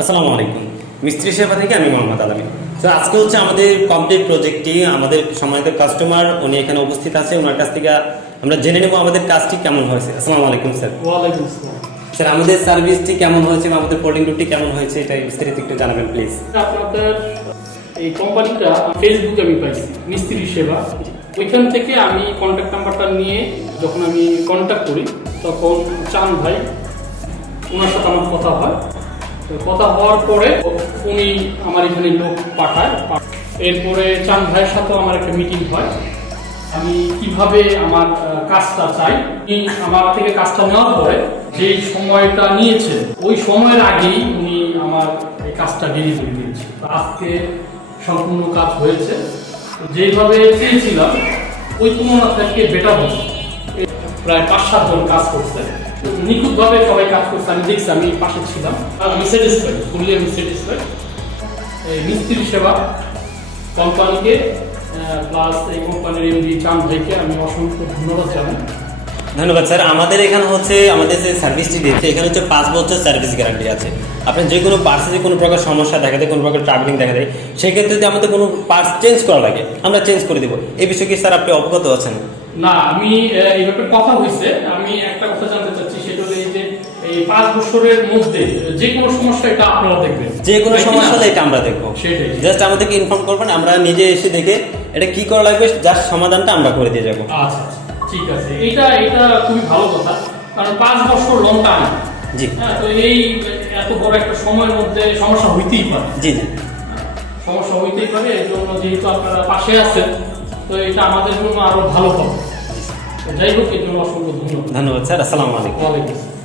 আসসালামু আলাইকুম। মিস্ত্রি সেবা থেকে আমি মোহাম্মদ আলামিন। তো আজকে হচ্ছে আমাদের কমপ্লিট প্রজেক্টটি আমাদের সম্মানিত কাস্টমার উনি এখানে উপস্থিত আছে, ওনার কাছ থেকে আমরা জেনে নেব আমাদের কাজটি কেমন হয়েছে। আসসালামু আলাইকুম স্যার। ওয়ালাইকুম আসসালাম। স্যার, আমাদের সার্ভিসটি কেমন হয়েছে বা আমাদের ফোল্ডিং রুটটি কেমন হয়েছে এটা বিস্তারিত একটু জানাবেন প্লিজ। আপনাদের এই কোম্পানিটা ফেসবুকে আমি পাইছি, মিস্ত্রি সেবা। ওইখান থেকে আমি কন্ট্যাক্ট নাম্বারটা নিয়ে যখন আমি কন্ট্যাক্ট করি তখন চান ভাই ওনার সাথে আমার কথা হয়। তো কথা হওয়ার পরে উনি আমার এখানে লোক পাঠায়। এরপরে চান ভাইয়ের সাথেও আমার একটা মিটিং হয়, আমি কিভাবে আমার কাজটা চাই। উনি আমার থেকে কাজটা নেওয়ার পরে যেই সময়টা নিয়েছে ওই সময়ের আগেই উনি আমার এই কাজটা ডেলিভারি দিয়েছে। আজকে সম্পূর্ণ কাজ হয়েছে, যেইভাবে চেয়েছিলাম ওই তুলনা থেকে বেটার হচ্ছে। প্রায় 5-7 জন কাজ করছে, নিখুঁতভাবে সবাই কাজ করছে। আমি দেখছি, আমি পাশে ছিলাম, আমি স্যাটিসফাইড, ফুললি আমি স্যাটিসফাইড। এই মিস্ত্রি সেবা কোম্পানিকে প্লাস এই কোম্পানির এমডি চাঁদ ভাইকে আমি অসংখ্য ধন্যবাদ জানাই। ধন্যবাদ স্যার। আমাদের এখানে হচ্ছে আমাদের যে সার্ভিসটি দিচ্ছে এখানে হচ্ছে 5 বছর সার্ভিস গ্যারান্টি আছে। আপনার যে কোনো পার্টসে যে কোনো প্রকার সমস্যা দেখা দেয়, কোনো প্রকার ট্রাভেলিং দেখা দেয়, সেক্ষেত্রে যদি আমাদের কোনো পার্টস চেঞ্জ করা লাগে আমরা চেঞ্জ করে দেবো। এই বিষয়ে কি স্যার আপনি অবগত আছেন? না, আমি এই ব্যাপারে কথা হয়েছে। আমি একটা কথা জানতে চাচ্ছি, সেটা হলো এই যে এই 5 বছরের মধ্যে যে কোনো সমস্যা এটা আপনারা দেখবেন, যে কোনো সমস্যা হলে এটা আমরা দেখবো। সেটাই, জাস্ট আমাদেরকে ইনফর্ম করবেন, আমরা নিজে এসে দেখে এটা কি করা লাগবে জাস্ট সমাধানটা আমরা করে দিয়ে যাবো। আচ্ছা ঠিক আছে। এটা খুবই ভালো কথা, কারণ 5 বছর লং টাইম। জি হ্যাঁ, তো এই এত বড় একটা সময়ের মধ্যে সমস্যা হইতেই পারে। জি জি সমস্যা হইতেই পারে, এর জন্য যেহেতু আপনারা পাশে আছেন তো এটা আমাদের জন্য আরো ভালো হবে। যাই হোক, এর জন্য অসংখ্য ধন্যবাদ। ধন্যবাদ স্যার। আসসালামু আলাইকুম। ওয়ালাইকুম আসসালাম।